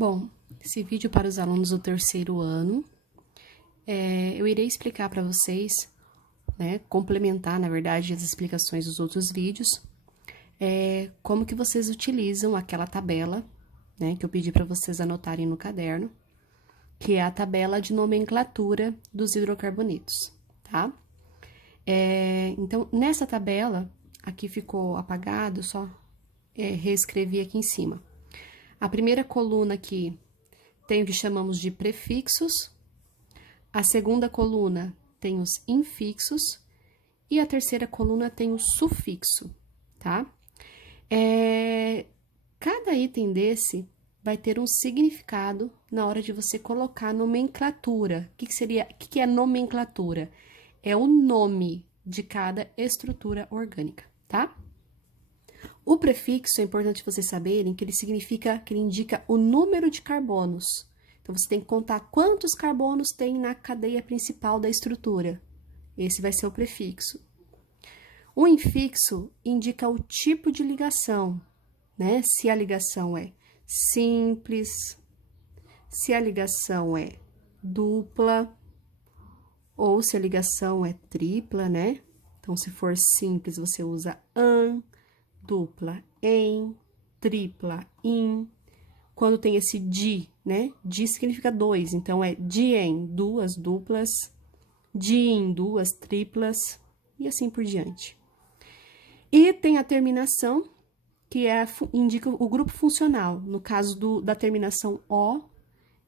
Bom, esse vídeo para os alunos do terceiro ano, eu irei explicar para vocês, complementar, na verdade, as explicações dos outros vídeos, como que vocês utilizam aquela tabela, que eu pedi para vocês anotarem no caderno, que é a tabela de nomenclatura dos hidrocarbonetos, tá? Então, nessa tabela, aqui ficou apagado, só reescrevi aqui em cima. A primeira coluna aqui tem o que chamamos de prefixos, a segunda coluna tem os infixos e a terceira coluna tem o sufixo, tá? Cada item desse vai ter um significado na hora de você colocar nomenclatura. O que é nomenclatura? É o nome de cada estrutura orgânica, tá? O prefixo é importante vocês saberem que ele indica o número de carbonos. Então, você tem que contar quantos carbonos tem na cadeia principal da estrutura. Esse vai ser o prefixo. O infixo indica o tipo de ligação, Se a ligação é simples, se a ligação é dupla, ou se a ligação é tripla, Então, se for simples, você usa an, dupla em, tripla in. Quando tem esse di, Di significa dois, então é diem, duas duplas, diem, duas triplas, e assim por diante. E tem a terminação, que indica o grupo funcional. No caso da terminação O,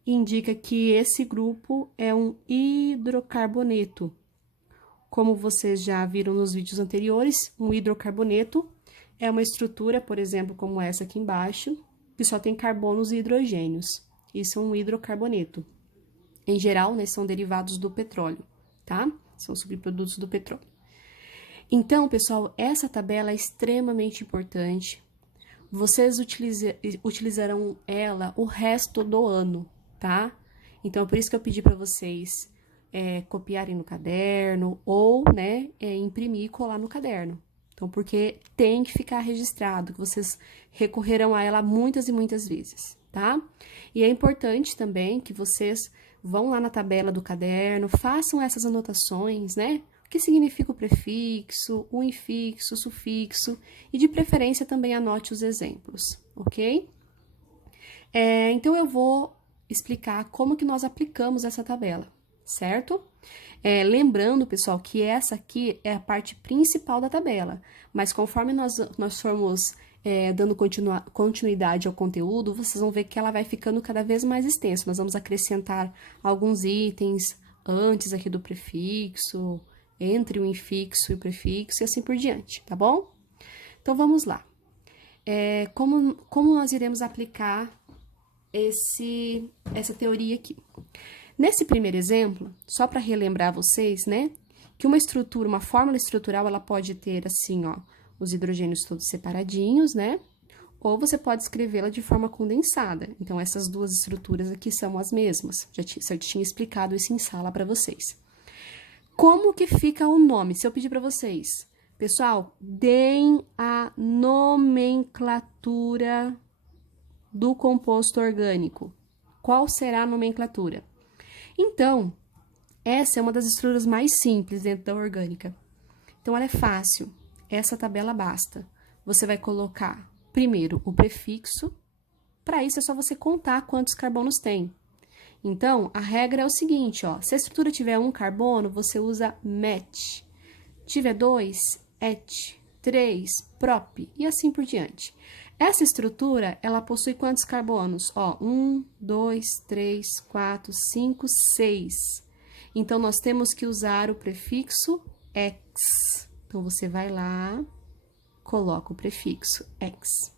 indica que esse grupo é um hidrocarboneto. Como vocês já viram nos vídeos anteriores, um hidrocarboneto é uma estrutura, por exemplo, como essa aqui embaixo, que só tem carbonos e hidrogênios. Isso é um hidrocarboneto. Em geral, são derivados do petróleo, tá? São subprodutos do petróleo. Então, pessoal, essa tabela é extremamente importante. Vocês utilizarão ela o resto do ano, tá? Então, por isso que eu pedi para vocês copiarem no caderno ou, imprimir e colar no caderno. Então, porque tem que ficar registrado, que vocês recorrerão a ela muitas e muitas vezes, tá? E é importante também que vocês vão lá na tabela do caderno, façam essas anotações, O que significa o prefixo, o infixo, o sufixo, e de preferência também anote os exemplos, ok? Então, eu vou explicar como que nós aplicamos essa tabela, certo? Lembrando, pessoal, que essa aqui é a parte principal da tabela, mas conforme nós formos dando continuidade ao conteúdo, vocês vão ver que ela vai ficando cada vez mais extensa. Nós vamos acrescentar alguns itens antes aqui do prefixo, entre o infixo e o prefixo e assim por diante, tá bom? Então, vamos lá. Como nós iremos aplicar essa teoria aqui? Nesse primeiro exemplo, só para relembrar vocês, que uma fórmula estrutural, ela pode ter assim, os hidrogênios todos separadinhos, Ou você pode escrevê-la de forma condensada. Então, essas duas estruturas aqui são as mesmas. Eu tinha explicado isso em sala para vocês. Como que fica o nome? Se eu pedir para vocês, pessoal, deem a nomenclatura do composto orgânico. Qual será a nomenclatura? Então, essa é uma das estruturas mais simples dentro da orgânica. Então, ela é fácil. Essa tabela basta. Você vai colocar, primeiro, o prefixo. Para isso, é só você contar quantos carbonos tem. Então, a regra é o seguinte, se a estrutura tiver um carbono, você usa met. Tiver 2, et. 3, prop. E assim por diante. Essa estrutura, ela possui quantos carbonos? 1, 2, 3, 4, 5, 6. Então, nós temos que usar o prefixo x. Então, você vai lá, coloca o prefixo x.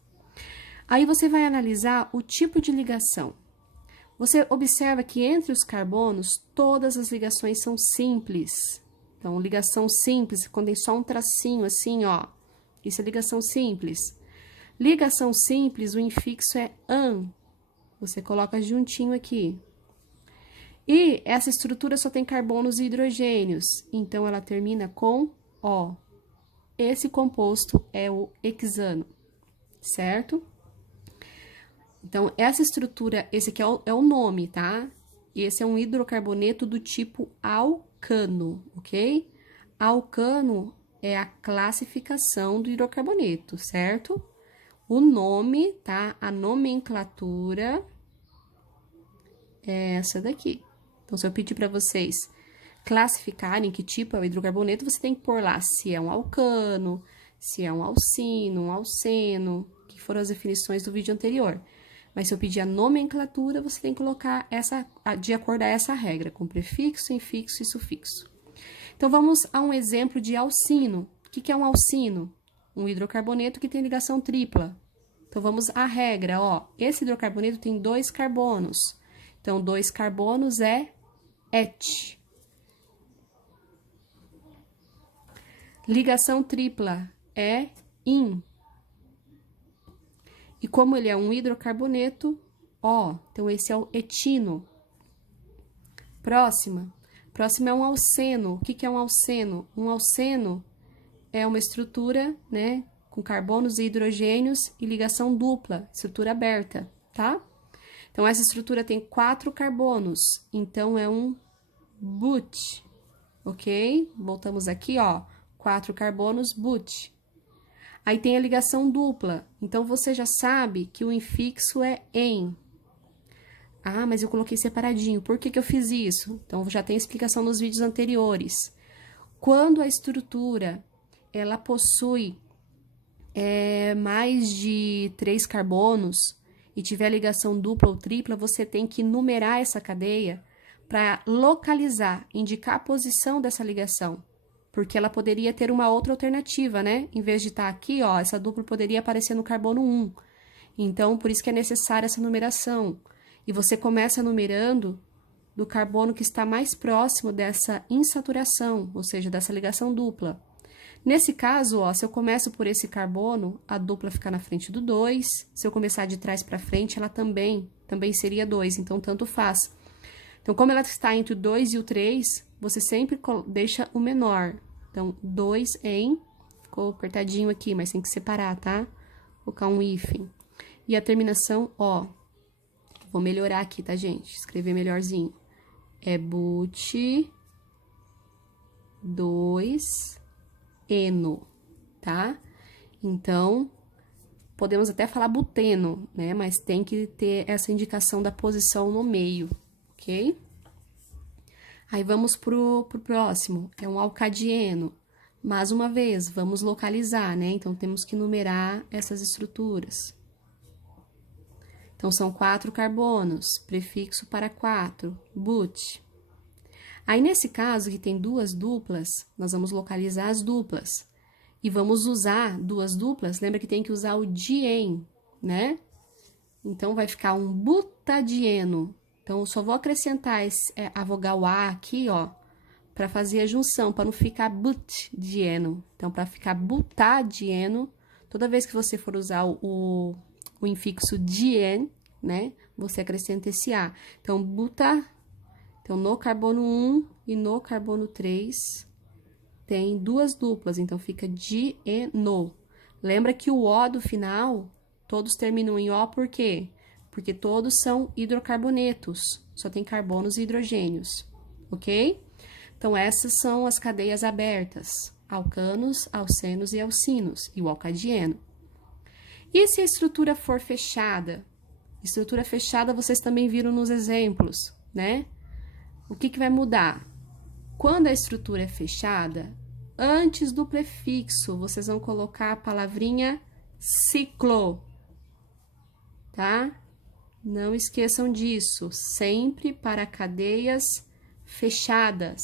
Aí, você vai analisar o tipo de ligação. Você observa que entre os carbonos, todas as ligações são simples. Então, ligação simples, quando tem só um tracinho assim, isso é ligação simples. Ligação simples, o infixo é an. Você coloca juntinho aqui. E essa estrutura só tem carbonos e hidrogênios, então ela termina com O. Esse composto é o hexano, certo? Então, essa estrutura, esse aqui é o nome, tá? Esse é um hidrocarboneto do tipo alcano, ok? Alcano é a classificação do hidrocarboneto, certo? O nome, tá? A nomenclatura é essa daqui. Então, se eu pedir para vocês classificarem que tipo é o hidrocarboneto, você tem que pôr lá se é um alcano, se é um alcino, um alceno, que foram as definições do vídeo anterior. Mas se eu pedir a nomenclatura, você tem que colocar de acordo a essa regra, com prefixo, infixo e sufixo. Então, vamos a um exemplo de alcino. O que é um alcino? Um hidrocarboneto que tem ligação tripla. Então, vamos à regra, ó. Esse hidrocarboneto tem 2 carbonos. Então, 2 carbonos é et. Ligação tripla é in. E como ele é um hidrocarboneto, ó, então esse é o etino. Próxima é um alceno. O que é um alceno? Um alceno é uma estrutura, né, com carbonos e hidrogênios e ligação dupla, estrutura aberta, tá? Então, essa estrutura tem 4 carbonos, então é um but, ok? Voltamos aqui, ó, 4 carbonos, but. Aí tem a ligação dupla, então você já sabe que o infixo é em. Ah, mas eu coloquei separadinho, por que eu fiz isso? Então, já tem explicação nos vídeos anteriores. Quando a estrutura, ela possui mais de 3 carbonos e tiver ligação dupla ou tripla, você tem que numerar essa cadeia para localizar, indicar a posição dessa ligação. Porque ela poderia ter uma outra alternativa, né? Em vez de estar aqui, ó, essa dupla poderia aparecer no carbono 1. Então, por isso que é necessária essa numeração. E você começa numerando do carbono que está mais próximo dessa insaturação, ou seja, dessa ligação dupla. Nesse caso, ó, se eu começo por esse carbono, a dupla fica na frente do 2. Se eu começar de trás para frente, ela também seria 2, então tanto faz. Então, como ela está entre o 2 e o 3, você sempre deixa o menor. Então, 2 em, ficou apertadinho aqui, mas tem que separar, tá? Vou colocar um hífen. E a terminação, ó, vou melhorar aqui, tá, gente? Escrever melhorzinho. É but 2 eno, tá? Então, podemos até falar buteno, né? Mas tem que ter essa indicação da posição no meio, ok? Aí, vamos pro próximo, é um alcadieno. Mais uma vez, vamos localizar, né? Então, temos que numerar essas estruturas. Então, são 4 carbonos, prefixo para 4, but. Aí, nesse caso, que tem 2 duplas, nós vamos localizar as duplas. E vamos usar 2 duplas, lembra que tem que usar o dien, né? Então, vai ficar um butadieno. Então, eu só vou acrescentar a vogal A aqui, ó, para fazer a junção, para não ficar butdieno. Então, para ficar butadieno, toda vez que você for usar o infixo dien, né, você acrescenta esse A. Então, então, no carbono 1 e no carbono 3, tem 2 duplas, então fica dieno. Lembra que o O do final, todos terminam em O, por quê? Porque todos são hidrocarbonetos, só tem carbonos e hidrogênios, ok? Então, essas são as cadeias abertas, alcanos, alcenos e alcinos, e o alcadieno. E se a estrutura for fechada? Estrutura fechada, vocês também viram nos exemplos, né? O que vai mudar? Quando a estrutura é fechada, antes do prefixo, vocês vão colocar a palavrinha ciclo, tá? Não esqueçam disso, sempre para cadeias fechadas.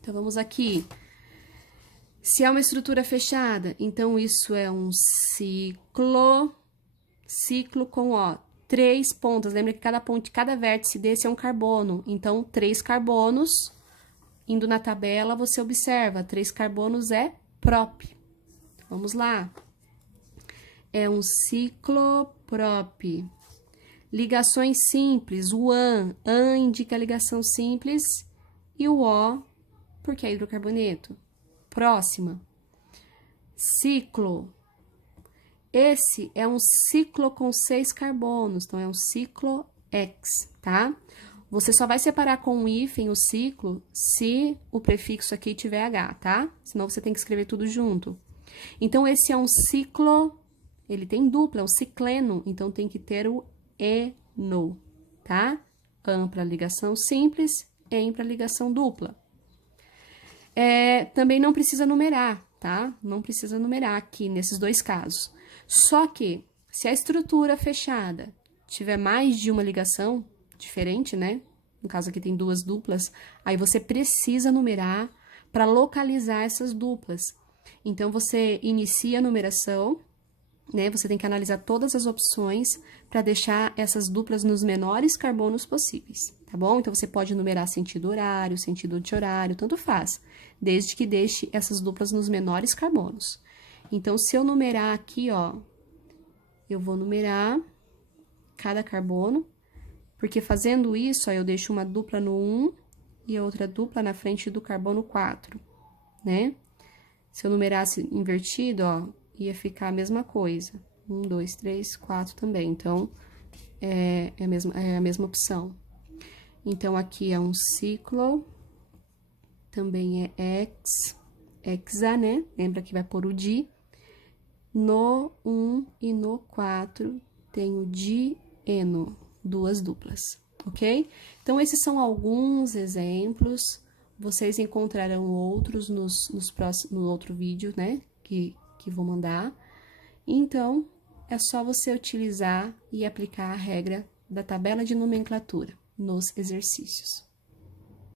Então, vamos aqui. Se é uma estrutura fechada, então isso é um ciclo com, ó, 3 pontas. Lembra que cada vértice desse é um carbono. Então, 3 carbonos, indo na tabela, você observa, 3 carbonos é prop. Vamos lá. É um cicloprop. Ligações simples, o an indica ligação simples e o O, porque é hidrocarboneto. Próxima. Ciclo. Esse é um ciclo com 6 carbonos, então é um ciclo X, tá? Você só vai separar com um hífen o ciclo se o prefixo aqui tiver H, tá? Senão você tem que escrever tudo junto. Então, esse é um ciclo, ele tem dupla, é um cicleno, então tem que ter o eno, tá? An para ligação simples, en para ligação dupla. Também não precisa numerar, tá? Não precisa numerar aqui nesses dois casos. Só que, se a estrutura fechada tiver mais de uma ligação diferente, né? No caso aqui tem duas duplas, aí você precisa numerar para localizar essas duplas. Então, você inicia a numeração, né? Você tem que analisar todas as opções para deixar essas duplas nos menores carbonos possíveis, tá bom? Então, você pode numerar sentido horário, sentido anti-horário, tanto faz, desde que deixe essas duplas nos menores carbonos. Então, se eu numerar aqui, ó, eu vou numerar cada carbono, porque fazendo isso, ó, eu deixo uma dupla no 1 e outra dupla na frente do carbono 4, né? Se eu numerasse invertido, ó, ia ficar a mesma coisa. 1, 2, 3, 4 também. Então, é a mesma opção. Então, aqui é um ciclo, também é hexa, né? Lembra que vai pôr o di. No 1 e no 4 tem o dieno, duas duplas, ok? Então, esses são alguns exemplos. Vocês encontrarão outros no outro vídeo, né? Que vou mandar. Então, é só você utilizar e aplicar a regra da tabela de nomenclatura nos exercícios.